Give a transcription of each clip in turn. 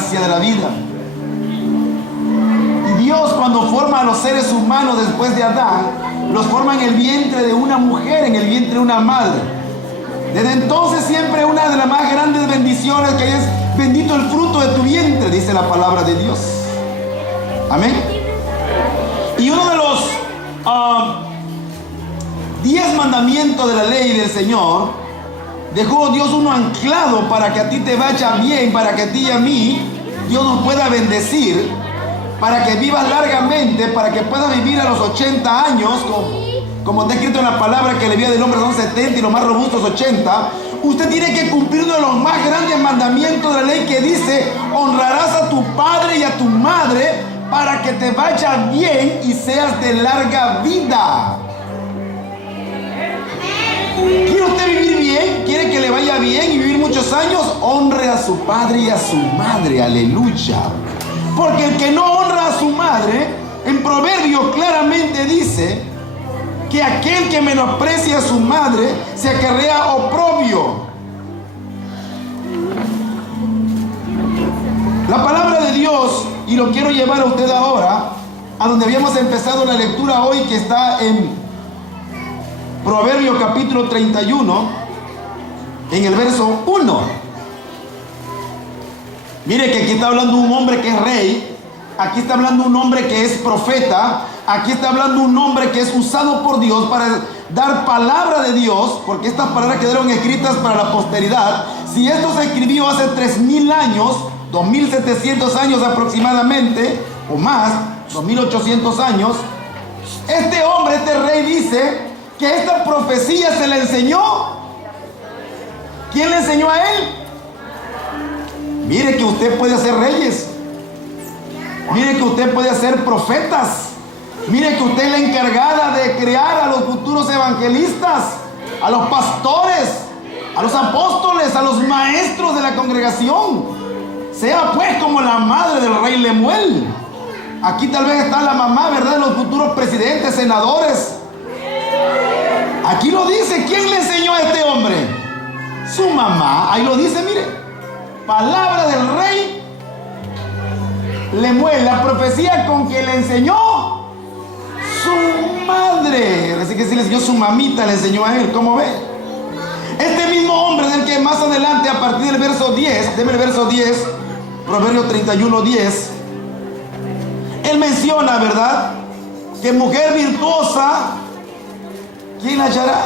gracia de la vida. Y Dios, cuando forma a los seres humanos después de Adán, los forma en el vientre de una mujer, en el vientre de una madre. Desde entonces siempre una de las más grandes bendiciones que hay es: bendito el fruto de tu vientre, dice la palabra de Dios. Amén. Y uno de los 10 mandamientos de la ley del Señor, dejó Dios uno anclado para que a ti te vaya bien, para que a ti y a mí Dios nos pueda bendecir, para que vivas largamente, para que puedas vivir a los 80 años, como está escrito en la palabra que la vida del hombre son 70 y los más robustos 80. Usted tiene que cumplir uno de los más grandes mandamientos de la ley, que dice: honrarás a tu padre y a tu madre para que te vaya bien y seas de larga vida. ¿Quiere usted vivir bien? ¿Quiere que le vaya bien y vivir muchos años? Honre a su padre y a su madre. Aleluya. Porque el que no honra a su madre, en Proverbios claramente dice que aquel que menosprecia a su madre se acarrea oprobio. La palabra de Dios, y lo quiero llevar a usted ahora a donde habíamos empezado la lectura hoy, que está en Proverbios capítulo 31, en el verso 1. Mire que aquí está hablando un hombre que es rey, aquí está hablando un hombre que es profeta, aquí está hablando un hombre que es usado por Dios para dar palabra de Dios, porque estas palabras quedaron escritas para la posteridad. Si esto se escribió hace 3000 años, 2700 años aproximadamente, o más, 2800 años, este hombre, este rey, dice que esta profecía se le enseñó. ¿Quién le enseñó a él? Mire que usted puede hacer reyes. Mire que usted puede hacer profetas. Mire que usted es la encargada de crear a los futuros evangelistas, a los pastores, a los apóstoles, a los maestros de la congregación. Sea pues como la madre del rey Lemuel. Aquí tal vez está la mamá, ¿verdad?, de los futuros presidentes, senadores. Aquí lo dice. ¿Quién le enseñó a este hombre? Su mamá. Ahí lo dice, mire. Palabra del rey Lemuel, la profecía con que le enseñó su madre. Así que sí le enseñó su mamita, le enseñó a él. ¿Cómo ve? Este mismo hombre del que más adelante, a partir del verso 10, deme el verso 10, Proverbios 31, 10, él menciona, ¿verdad?, que mujer virtuosa, ¿quién la hallará?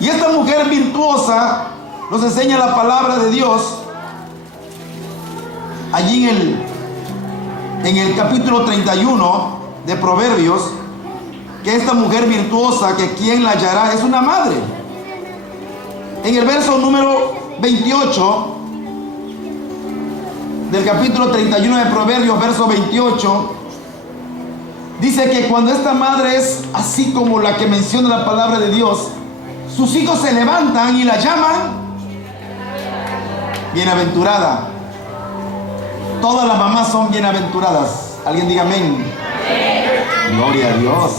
Y esta mujer virtuosa nos enseña la palabra de Dios allí en el capítulo 31 de Proverbios, que esta mujer virtuosa, que quién la hallará, es una madre. En el verso número 28 del capítulo 31 de Proverbios, verso 28, dice que cuando esta madre es así como la que menciona la palabra de Dios, sus hijos se levantan y la llaman bienaventurada. Todas las mamás son bienaventuradas. Alguien diga amén. Gloria a Dios.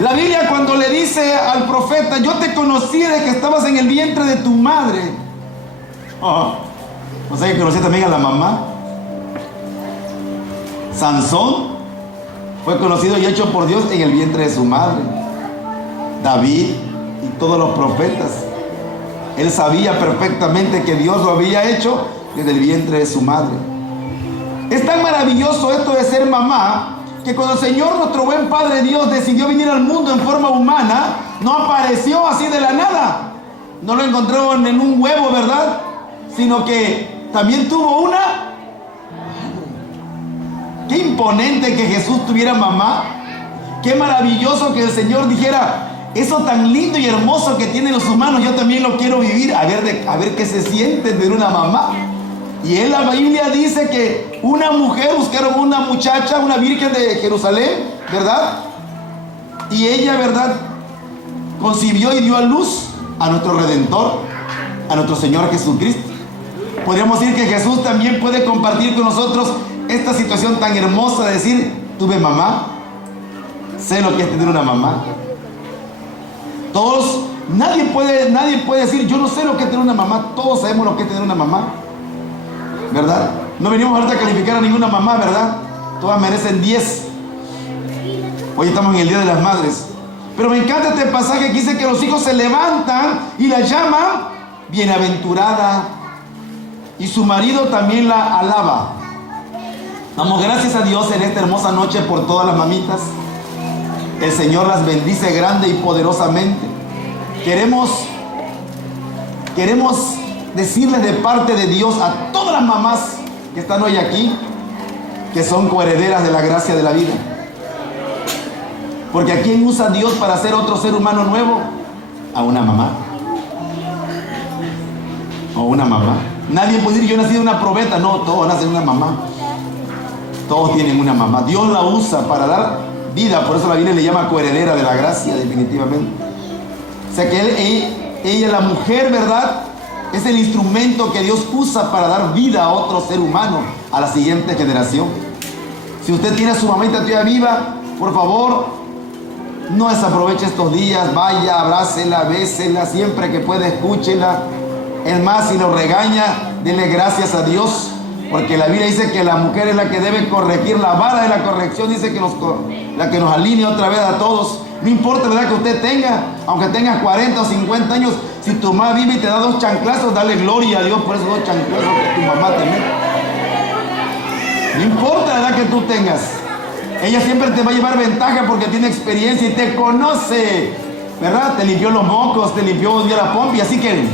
La Biblia, cuando le dice al profeta: yo te conocí desde que estabas en el vientre de tu madre. ¿No sé que conocí también a la mamá? Sansón fue conocido y hecho por Dios en el vientre de su madre. David y todos los profetas, él sabía perfectamente que Dios lo había hecho desde el vientre de su madre. Es tan maravilloso esto de ser mamá, que cuando el Señor, nuestro buen Padre Dios, decidió venir al mundo en forma humana, no apareció así de la nada. No lo encontraron en un huevo, ¿verdad? Sino que también tuvo una madre. Qué imponente que Jesús tuviera mamá. Qué maravilloso que el Señor dijera: eso tan lindo y hermoso que tienen los humanos, yo también lo quiero vivir. A ver qué se siente tener una mamá. Y en la Biblia dice que una mujer, buscaron una muchacha, una virgen de Jerusalén, ¿verdad? Y ella, ¿verdad?, concibió y dio a luz a nuestro Redentor, a nuestro Señor Jesucristo. Podríamos decir que Jesús también puede compartir con nosotros esta situación tan hermosa de decir: tuve mamá, sé lo que es tener una mamá. Nadie puede decir: yo no sé lo que es tener una mamá. Todos sabemos lo que es tener una mamá. ¿verdad? No venimos ahorita a calificar a ninguna mamá, ¿verdad? Todas merecen 10. Hoy estamos en el Día de las Madres. Pero me encanta este pasaje que dice que los hijos se levantan y la llaman bienaventurada. Y su marido también la alaba. Damos gracias a Dios en esta hermosa noche por todas las mamitas. El Señor las bendice grande y poderosamente. Queremos decirles de parte de Dios a todas las mamás que están hoy aquí, que son coherederas de la gracia de la vida. Porque ¿a quién usa Dios para hacer otro ser humano nuevo? A una mamá. O una mamá. Nadie puede decir, yo nací de una probeta. No, todos nacen de una mamá. Todos tienen una mamá. Dios la usa para dar vida. Por eso la Biblia le llama coheredera de la gracia, definitivamente. O sea que ella, la mujer, ¿verdad?, es el instrumento que Dios usa para dar vida a otro ser humano, a la siguiente generación. Si usted tiene a su mamita todavía viva, por favor, no desaproveche estos días. Vaya, abrácela, bésela, siempre que pueda, escúchela. Es más, si nos regaña, denle gracias a Dios, porque la Biblia dice que la mujer es la que debe corregir. La vara de la corrección dice que la que nos alinea otra vez a todos. No importa la edad que usted tenga, aunque tengas 40 o 50 años, si tu mamá vive y te da 2 chanclazos, dale gloria a Dios por esos 2 chanclazos que tu mamá te mete. No importa la edad que tú tengas, ella siempre te va a llevar ventaja porque tiene experiencia y te conoce, ¿verdad? Te limpió los mocos, te limpió un día la pompi, así que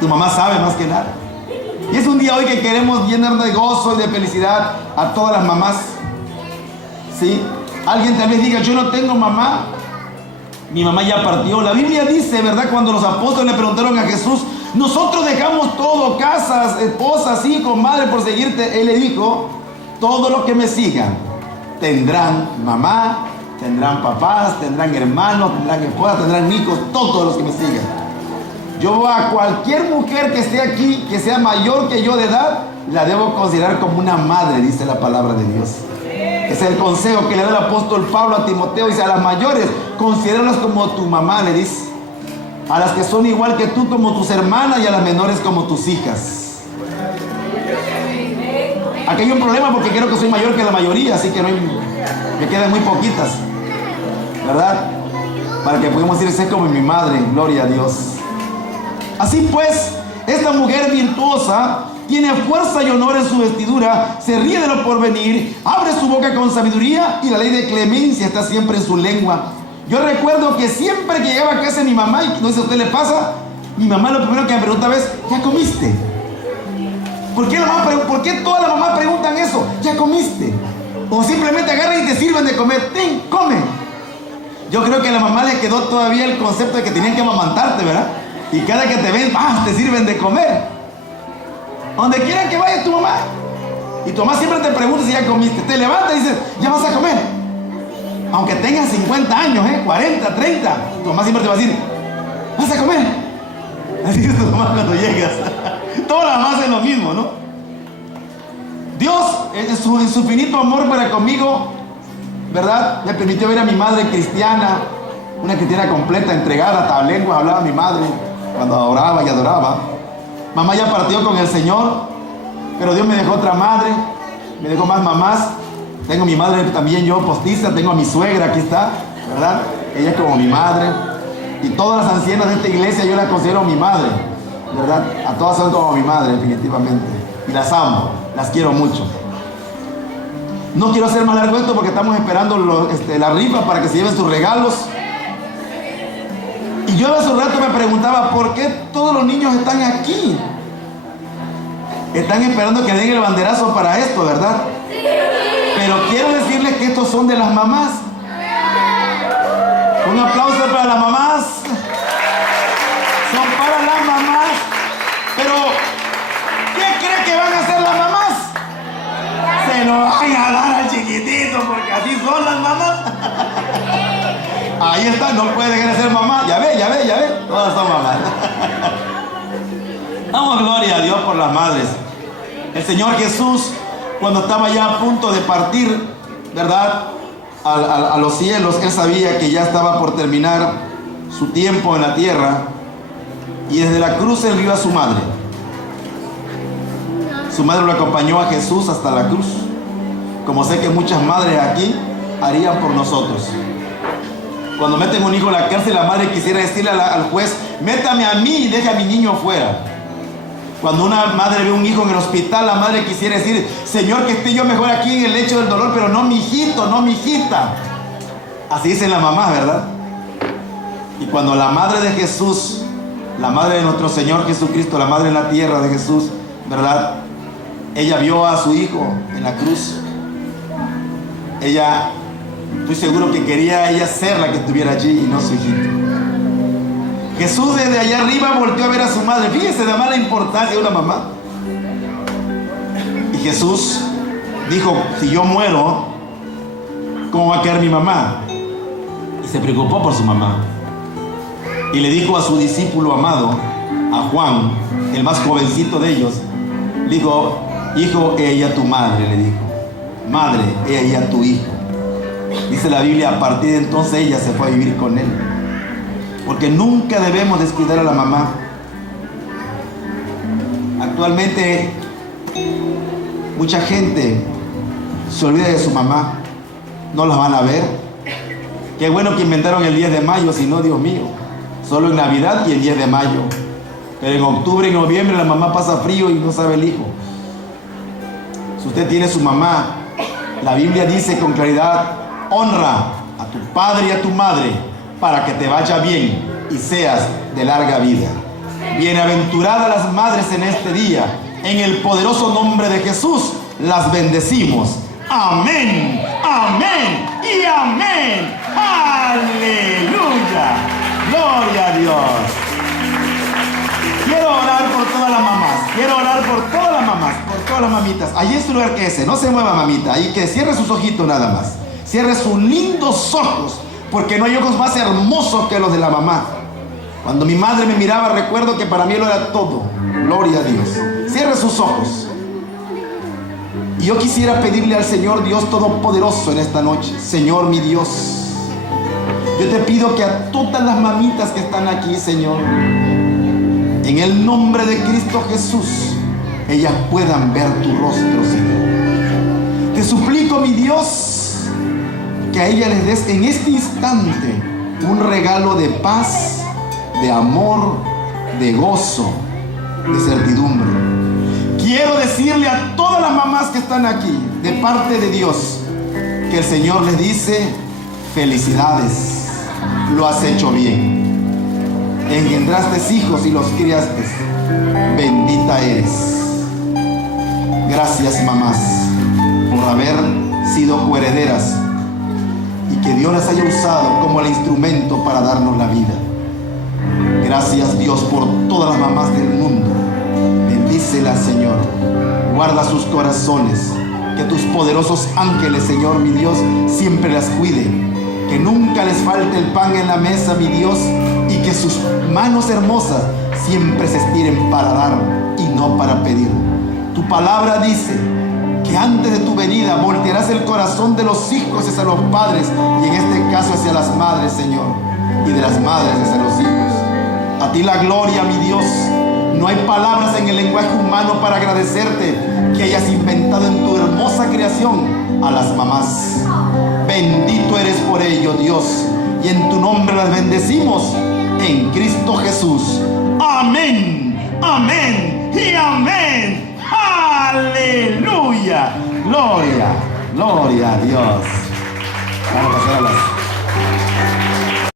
tu mamá sabe más que nada. Y es un día hoy que queremos llenar de gozo y de felicidad a todas las mamás. ¿Sí? Alguien también diga, yo no tengo mamá, mi mamá ya partió. La Biblia dice, ¿verdad?, cuando los apóstoles le preguntaron a Jesús, nosotros dejamos todo, casas, esposas, hijos, madre, por seguirte. Él le dijo, todos los que me sigan tendrán mamá, tendrán papás, tendrán hermanos, tendrán esposas, tendrán hijos, todos los que me sigan. Yo a cualquier mujer que esté aquí, que sea mayor que yo de edad, la debo considerar como una madre, dice la palabra de Dios. Es el consejo que le da el apóstol Pablo a Timoteo. Dice, a las mayores, considéralas como tu mamá, le dice. A las que son igual que tú, como tus hermanas, y a las menores como tus hijas. Aquí hay un problema porque creo que soy mayor que la mayoría, así que me quedan muy poquitas, ¿verdad? Para que podamos decir, sé como mi madre, gloria a Dios. Así pues, esta mujer virtuosa tiene fuerza y honor en su vestidura, se ríe de lo porvenir, abre su boca con sabiduría y la ley de clemencia está siempre en su lengua. Yo recuerdo que siempre que llegaba a casa de mi mamá, y no sé si a usted le pasa, mi mamá lo primero que me preguntaba es, ¿ya comiste? ¿Por qué todas las mamás preguntan eso? ¿Ya comiste? O simplemente agarran y te sirven de comer. ¡Ten, come! Yo creo que a la mamá le quedó todavía el concepto de que tenían que amamantarte, ¿verdad? Y cada que te ven, te sirven de comer. Donde quiera que vayas tu mamá. Y tu mamá siempre te pregunta si ya comiste. Te levantas y dices, ya vas a comer. Aunque tengas 50 años, 40, 30. Tu mamá siempre te va a decir, vas a comer. Así es tu mamá cuando llegas. Todas las mamás hacen lo mismo, ¿no? Dios, en su infinito amor para conmigo, ¿verdad?, me permitió ver a mi madre cristiana. Una cristiana completa, entregada, hasta lengua hablaba mi madre cuando adoraba y adoraba. Mamá ya partió con el Señor, pero Dios me dejó otra madre, me dejó más mamás. Tengo mi madre también, yo postiza, tengo a mi suegra, aquí está, ¿verdad? Ella es como mi madre. Y todas las ancianas de esta iglesia yo las considero mi madre, ¿verdad? A todas son como mi madre, definitivamente. Y las amo, las quiero mucho. No quiero hacer más largo esto porque estamos esperando la rifa para que se lleven sus regalos. Y yo hace un rato me preguntaba, ¿por qué todos los niños están aquí? Están esperando que den el banderazo para esto, ¿verdad? Pero quiero decirles que estos son de las mamás. Un aplauso para las mamás. Son para las mamás. Pero, ¿qué cree que van a hacer las mamás? Se lo van a dar al chiquitito, porque así son las mamás. Ahí está, no puede dejar de ser mamá. Ya ve. Todas son mamás. Damos gloria a Dios por las madres. El Señor Jesús, cuando estaba ya a punto de partir, ¿verdad?, a los cielos, Él sabía que ya estaba por terminar su tiempo en la tierra. Y desde la cruz Él vio a su madre. Su madre lo acompañó a Jesús hasta la cruz, como sé que muchas madres aquí harían por nosotros. Cuando meten un hijo en la cárcel, la madre quisiera decirle al juez: métame a mí y deja a mi niño afuera. Cuando una madre ve un hijo en el hospital, la madre quisiera decir: Señor, que esté yo mejor aquí en el lecho del dolor, pero no mi hijito, no mi hijita. Así dicen las mamás, ¿verdad? Y cuando la madre de Jesús, la madre de nuestro Señor Jesucristo, la madre en la tierra de Jesús, ¿verdad? Ella vio a su hijo en la cruz. Ella, estoy seguro que quería ella ser la que estuviera allí y no su hijito. Jesús desde allá arriba volteó a ver a su madre. Fíjense de mala importancia de una mamá. Y Jesús dijo: si yo muero, ¿cómo va a quedar mi mamá? Y se preocupó por su mamá. Y le dijo a su discípulo amado, a Juan, el más jovencito de ellos, dijo: hijo, ella tu madre, le dijo. Madre, ella tu hijo. Dice la Biblia, a partir de entonces ella se fue a vivir con él. Porque nunca debemos descuidar a la mamá. Actualmente mucha gente se olvida de su mamá. No las van a ver. Qué bueno que inventaron el 10 de mayo, si no, Dios mío. Solo en Navidad y el 10 de mayo. Pero en octubre y noviembre la mamá pasa frío y no sabe el hijo. Si usted tiene su mamá, la Biblia dice con claridad: honra a tu padre y a tu madre para que te vaya bien y seas de larga vida. Bienaventuradas las madres en este día. En el poderoso nombre de Jesús las bendecimos. Amén, amén y amén. Aleluya. Gloria a Dios. Quiero orar por todas las mamás. Quiero orar por todas las mamás, por todas las mamitas. Allí es su lugar, que ese. No se mueva, mamita. Ahí que cierre sus ojitos nada más. Cierre sus lindos ojos, porque no hay ojos más hermosos que los de la mamá. Cuando mi madre me miraba, recuerdo que para mí lo era todo. Gloria a Dios. Cierre sus ojos. Y yo quisiera pedirle al Señor Dios Todopoderoso en esta noche: Señor mi Dios, yo te pido que a todas las mamitas que están aquí, Señor, en el nombre de Cristo Jesús, ellas puedan ver tu rostro, Señor. Te suplico, mi Dios, que a ellas les des en este instante un regalo de paz, de amor, de gozo, de certidumbre. Quiero decirle a todas las mamás que están aquí, de parte de Dios, que el Señor les dice: felicidades, lo has hecho bien. Engendraste hijos y los criaste. Bendita eres. Gracias, mamás, por haber sido coherederas y que Dios las haya usado como el instrumento para darnos la vida. Gracias, Dios, por todas las mamás del mundo. Bendícelas, Señor. Guarda sus corazones. Que tus poderosos ángeles, Señor, mi Dios, siempre las cuiden. Que nunca les falte el pan en la mesa, mi Dios, y que sus manos hermosas siempre se estiren para dar y no para pedir. Tu palabra dice que antes de tu venida voltearás el corazón de los hijos hacia los padres, y en este caso hacia las madres, Señor, y de las madres hacia los hijos. A ti la gloria, mi Dios. No hay palabras en el lenguaje humano para agradecerte que hayas inventado en tu hermosa creación a las mamás. Bendito eres por ello, Dios, y en tu nombre las bendecimos en Cristo Jesús. Amén, amén y amén. Aleluya. Gloria, gloria a Dios.